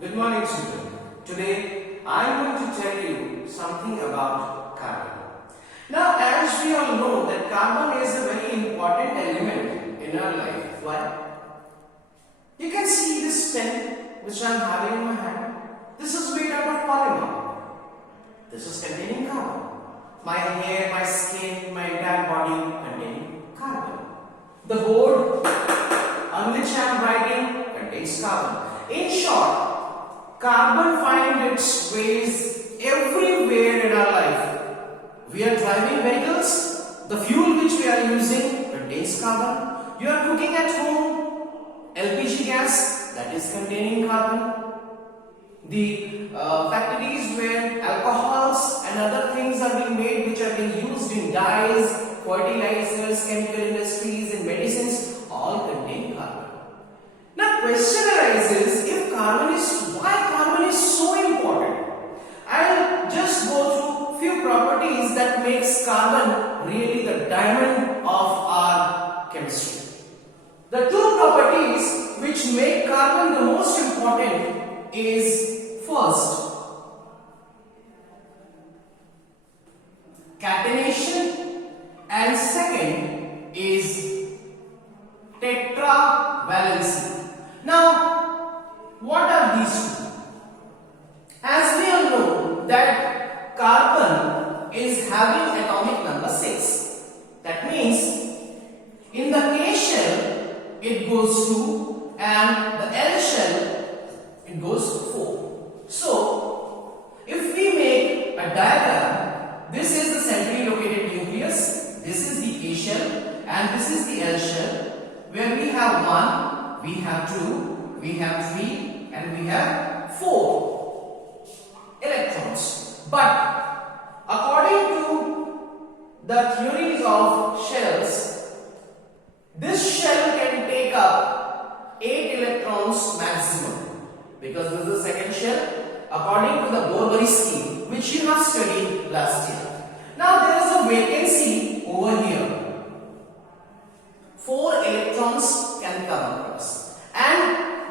Good morning, children. Today I am going to tell you something about carbon. Now, as we all know that carbon is a very important element in our life. Why? You can see this pen which I am having in my hand. This is made out of polymer. This is containing carbon. My hair, my skin, my entire body containing carbon. The board on which I am writing contains carbon. In short, carbon finds its ways everywhere in our life. We are driving vehicles, the fuel which we are using contains carbon. You are cooking at home, LPG gas, that is containing carbon. The factories where alcohols and other things are being made, which are being used in dyes, fertilizers, chemical industries, and medicines, all contain carbon. Now, question arises: why carbon is so important? I'll just go through few properties that makes carbon really the diamond of our chemistry. The two properties which make carbon the most important is first, catenation, and second is tetravalency. Now, what are these two? As we all know that carbon is having atomic number 6. That means in the K shell it goes 2 and the L shell it goes 4. So, if we make a diagram, this is the centrally located nucleus, this is the K shell and this is the L shell, where we have 1, we have 2, we have 3 and we have 4 electrons. But according to the theories of shells, this shell can take up 8 electrons maximum, because this is the second shell according to the Bohr scheme which you have studied last year. Now there is a vacancy over here. 4 electrons can come across, and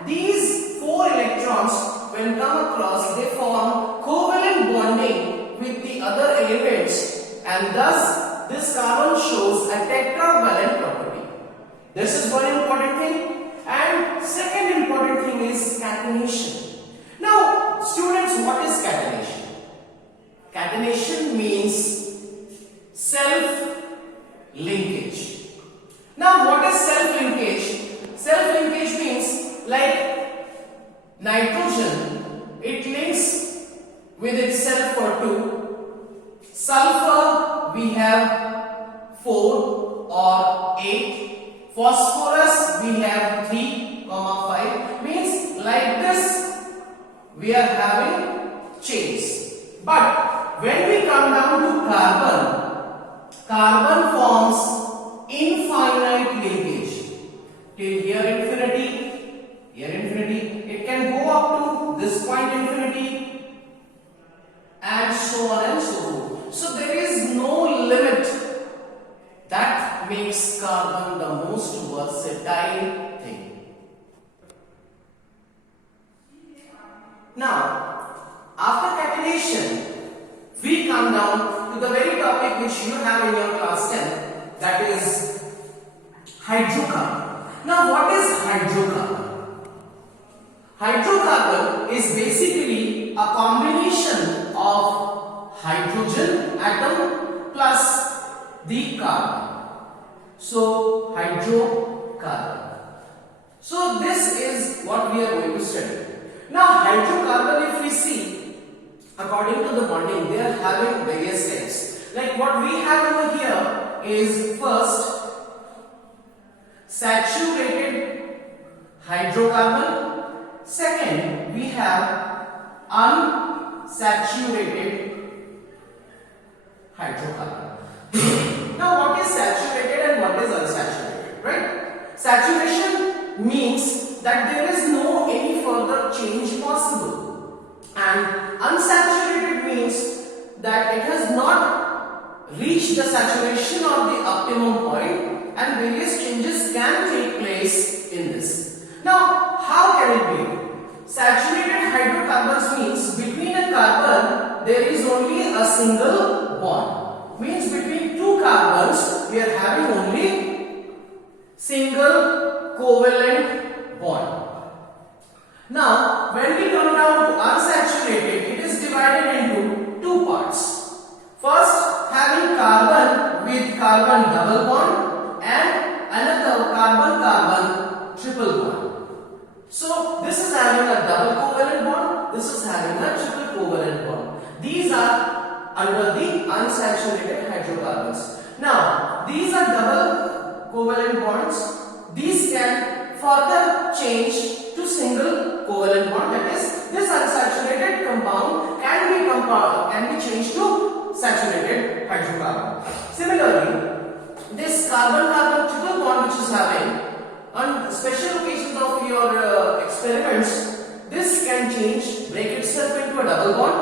these 4 electrons when come across they form covalent bonding with the other elements, and thus this carbon shows a tetravalent property. This is one important thing. And second important thing is catenation. Now, students, what is catenation? Catenation means self-linkage. Now, what is self-linkage? Self-linkage means like nitrogen, it links with itself for 2. Sulfur, we have 4 or 8. Phosphorus, we have 3, 5. Means like this we are having chains. But when we come down to carbon, carbon forms infinite linkage till here infinity, it can go up to this point infinity, and so on and so forth. So there is no limit. That makes carbon the most versatile thing. Now, after catenation, we come down to the very topic which you have in your class 10, that is hydrocarbon. Now, what is hydrocarbon? Hydrocarbon is basically a combination of hydrogen atom plus the carbon. So, hydrocarbon. So, this is what we are going to study. Now, hydrocarbon, if we see, according to the bonding, they are having various types. Like what we have over here is first saturated hydrocarbon. Second, we have unsaturated hydrocarbon. Now, what is saturated and what is unsaturated, right? Saturation means that there is no any further change possible, and unsaturated means that it has not reached the saturation or the optimum point, and various changes can take place in this. Now, how can it be? Saturated means between a carbon there is only a single bond. Means between two carbons we are having only single covalent bond. Now when we come down to unsaturated, it is divided into two parts. First, having carbon with carbon double bond and another carbon-carbon triple bond. So this is having a double covalent bond, this is having a triple covalent bond. These are under the unsaturated hydrocarbons. Now these are double covalent bonds. These can further change to single covalent bond. That is, this unsaturated compound can be changed to saturated hydrocarbon. Similarly, this carbon-carbon triple bond which is having on special occasions of your experiments, this can change, break itself into a double bond.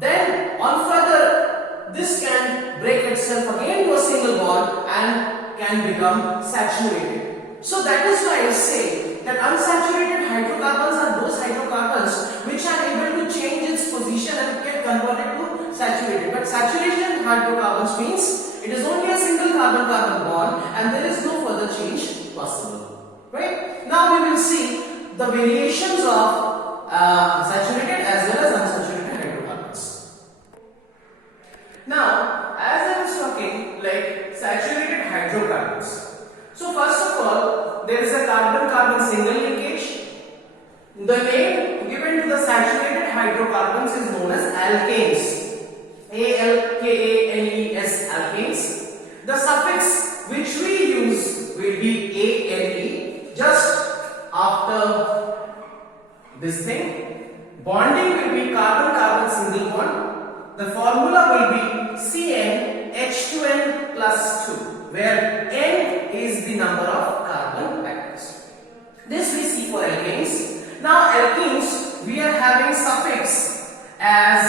Then on further, this can break itself again to a single bond and can become saturated. So that is why I say that unsaturated hydrocarbons are those hydrocarbons which are able to change its position and get converted to saturated. But saturation hydrocarbons means it is only a single carbon-carbon bond and there is no further change possible. Right? Now we will see the variations of saturated as well as unsaturated hydrocarbons. Now, as I was talking, like saturated hydrocarbons. So first of all, there is a carbon-carbon single linkage. The name given to the saturated hydrocarbons is known as alkanes. ALKANES, alkanes. The suffix which we use will be ANE just after this thing. Bonding will be carbon-carbon single bond. The formula will be CnH2n plus 2, where N is the number of carbon atoms. This we see for alkanes. Now alkenes, we are having suffix as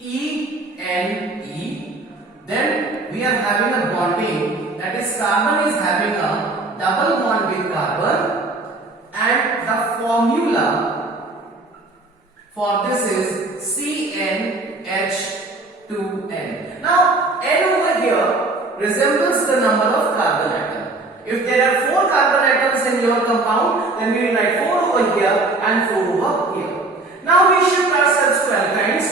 ENE. Then we are having a bonding, that is carbon is having a double bond with carbon, and the formula for this is CnH2n. Now N over here resembles the number of carbon atom. If there are 4 carbon atoms in your compound, then we will write 4 over here and 4 over here. Now we shift ourselves to alkynes.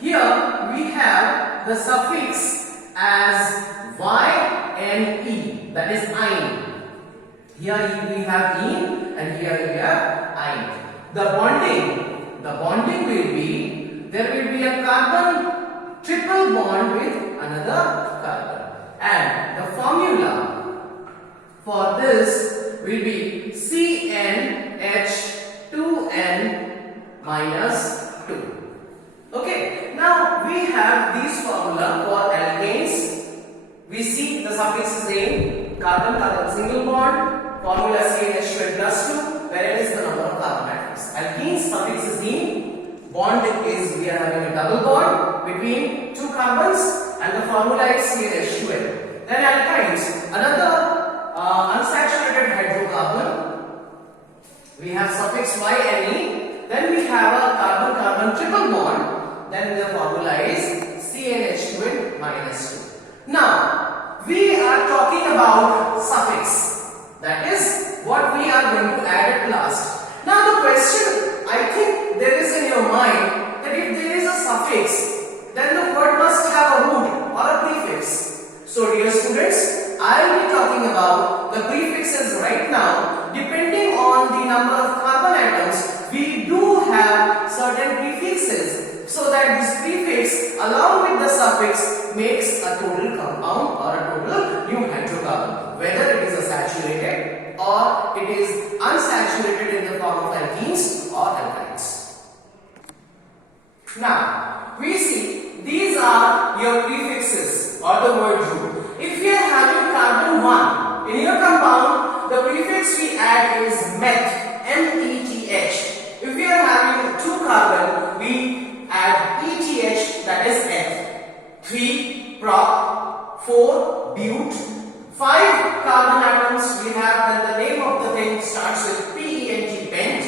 Here we have the suffix as YNE, that is ine. Here we have ene and here we have ine. The bonding will be, there will be a carbon triple bond with another carbon, and the formula for this will be CnH2n minus 2. Okay, now we have these formula for alkanes. We see the suffix is ane, carbon-carbon single bond, formula CnH2n plus 2, where it is the number of carbon atoms. Alkenes suffix is ene, bond is, we are having a double bond between two carbons, and the formula is CnH2n. Then alkynes, another unsaturated hydrocarbon, we have suffix YNE, then we have a carbon-carbon triple bond, then the formula is CnH2n minus 2. Now, we are talking about suffix, that is what we are going to add at last. Now the question I think there is in your mind, that if there is a suffix, then the word must have a root or a prefix. So dear students, I will be talking about the prefixes right now. Depending on the number of carbon atoms, we do have certain prefixes, so that this prefix along with the suffix makes a total compound or a total new hydrocarbon, whether it is a saturated or it is unsaturated in the form of alkenes or alkynes. Now we see these are your prefixes or the word root. If we are having carbon 1 in your compound, the prefix we add is meth, METH. If we are having 2 carbon, we add ETH, that is eth. 3 prop, 4 but, 5 carbon atoms we have, when the name of the thing starts with PENT, pent.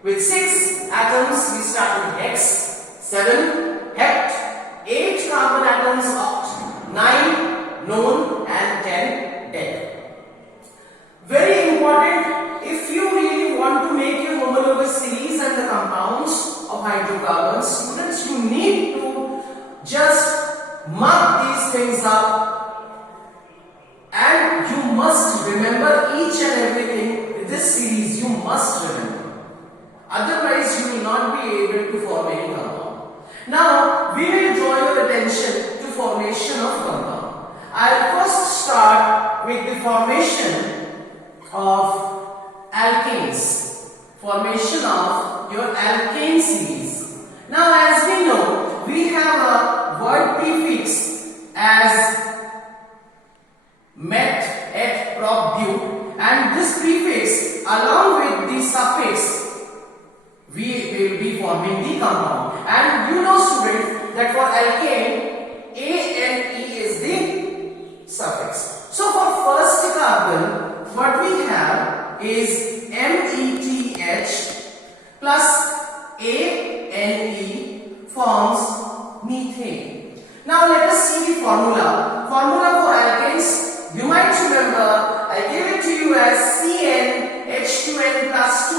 With 6 atoms, we start with hex, 7 hept, 8 carbon atoms, oct, 9 non, and 10 dead. Very important, if you really want to make your homologous series and the compounds of hydrocarbons, students, you need to just mark these things up, and you must remember each and everything in this series. You must remember, otherwise you will not be able to form any compound. Now we will draw your attention to formation of compound. I'll first start with the formation of alkanes, formation of your alkane series. Now as we know, we have a word prefix as met, et, prop, but, and this prefix along with the suffix, we will be forming the compound. And you know, students, that for alkane, ane is the suffix. So for first carbon, what we have is METH plus ANE forms methane. Now let us see the formula. Formula for alkanes, you might remember, I gave it to you as CnH2n plus 2.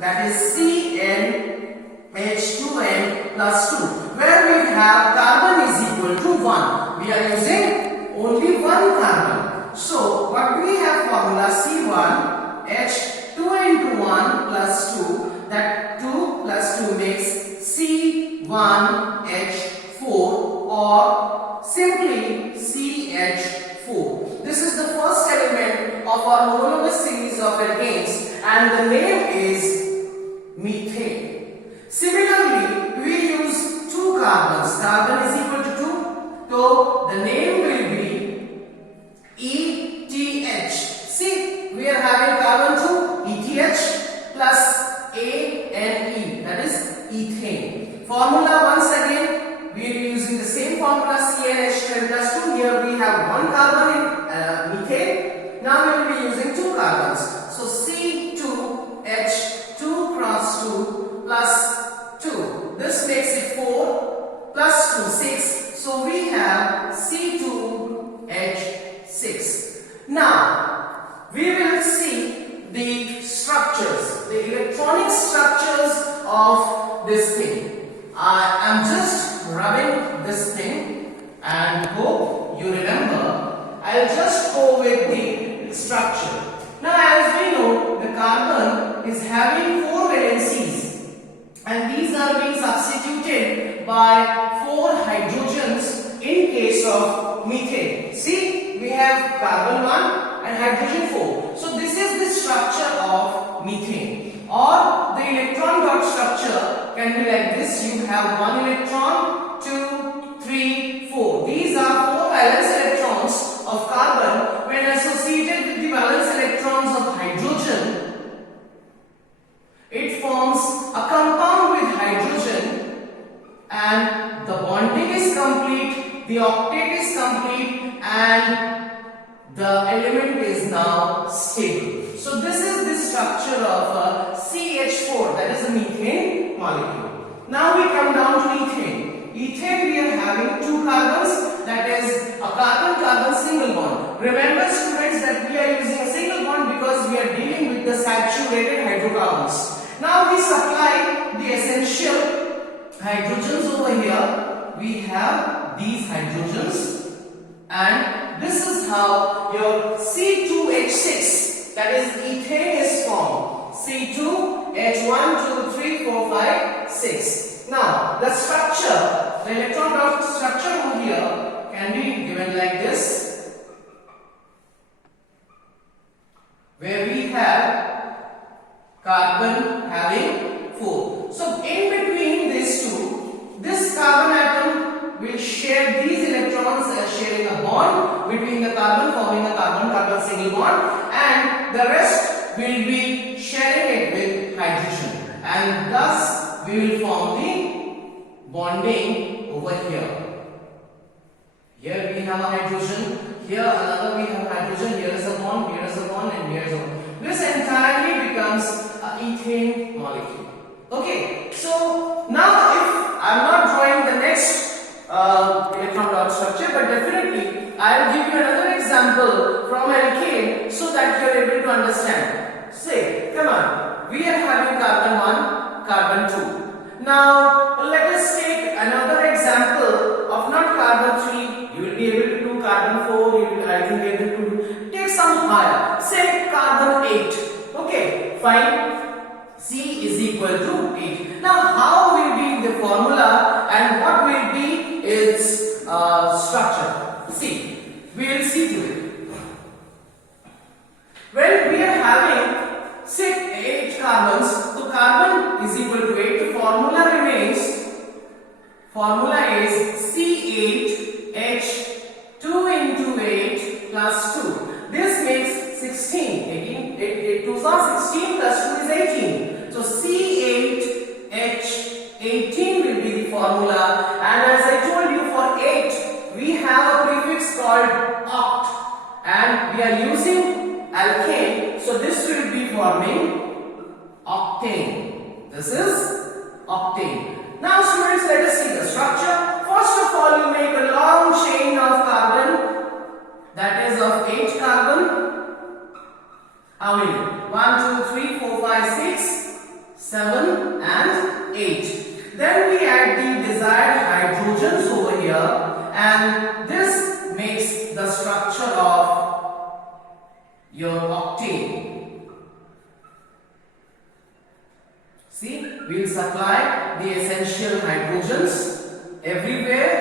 That is CnH2n plus 2. Where we have carbon is equal to 1. We are using only one carbon. So what we have formula C1 H 2 into 1 plus 2, that 2 plus 2 makes C1H4 or simply CH4. This is the first element of our homologous series of alkanes and the name is methane. Similarly, we use two carbons. Carbon is equal to 2. So the name will be ETH. See, we are having carbon 2, ETH plus ANE, that is ethane. Formula once again, we are using the same formula CnH2n plus 2. Here we have one carbon in methane. Now we will be using two carbons. So C2H2 cross 2 plus 2. This makes it 4 plus 2, 6. So we have C2H6. Now, we will see the structures, the electronic structures of this thing. I am just rubbing this thing and hope you remember. I'll just go with the structure. Now, as we know, the carbon is having 4 valencies and these are being substituted by 4 hydrogens in case of methane. See, we have carbon 1 and hydrogen 4. So this is the structure of methane, or the electron dot structure can be like this. You have 1 electron, 2, 3, 4. These are 4 valence electrons of carbon. When associated with the valence electrons of hydrogen, it forms a compound with hydrogen and the bonding is complete, the octet is complete and the element is now stable. So this is the structure of a CH4, that is a methane molecule. Now we come down to ethane. Ethane, we are having 2 carbons, that is a carbon-carbon single bond. Remember students that we are using a single bond because we are dealing with the saturated hydrocarbons. Now we supply the essential hydrogens over here. We have these hydrogens and this is how your C2H6, that is ethane, is formed. C2H1, 2, 3, 4, 5, 6. Now the structure, the electron dot structure over here can be given like this, where we have carbon having 4. So in between these two, this carbon atom will share these electrons as sharing a bond between the carbon, forming a carbon-carbon single bond, and the rest will be sharing it with hydrogen, and thus we will form the bonding over here. Here we have a hydrogen, here another we have hydrogen, here is a bond, and here is a bond. This entirely becomes ethane molecule. Okay, so now if I am not drawing the next electron dot structure, but definitely I will give you another example from alkane so that you are able to understand. Say, come on, we are having carbon 1, carbon 2. Now let us take another example of not carbon 3. You will be able to do carbon 4. You will, I think, able to take some higher. Say carbon 8. Okay, fine. C is equal to 8. Now, how will be the formula and what will be its structure? See, we will see to it. When we are having say 8 carbons, so carbon is equal to 8. The formula remains. Formula is C8H 2 into 8 plus 2. This makes 16. 8 2s are 16 plus 2 is 18. So C8H18 will be the formula, and as I told you, for 8 we have a prefix called oct, and we are using alkane, so this will be forming octane. This is octane. Now students, let us see the structure. First of all, you make a long chain of carbon, that is of 8 carbon. How many? 1, 2, 3, 4, 5, 6, 7 and 8. Then we add the desired hydrogens over here, and this makes the structure of your octane. See, we will supply the essential hydrogens everywhere,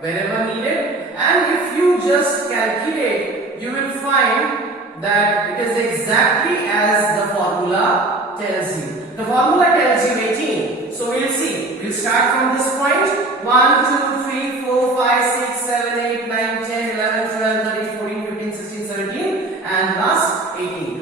wherever needed, and if you just calculate, you will find that it is exactly as the formula tells you. The formula tells you 18. So we will see. We will start from this point. 1, 2, 3, 4, 5, 6, 7, 8, 9, 10, 11, 12, 13, 14, 15, 16, 17 and last 18.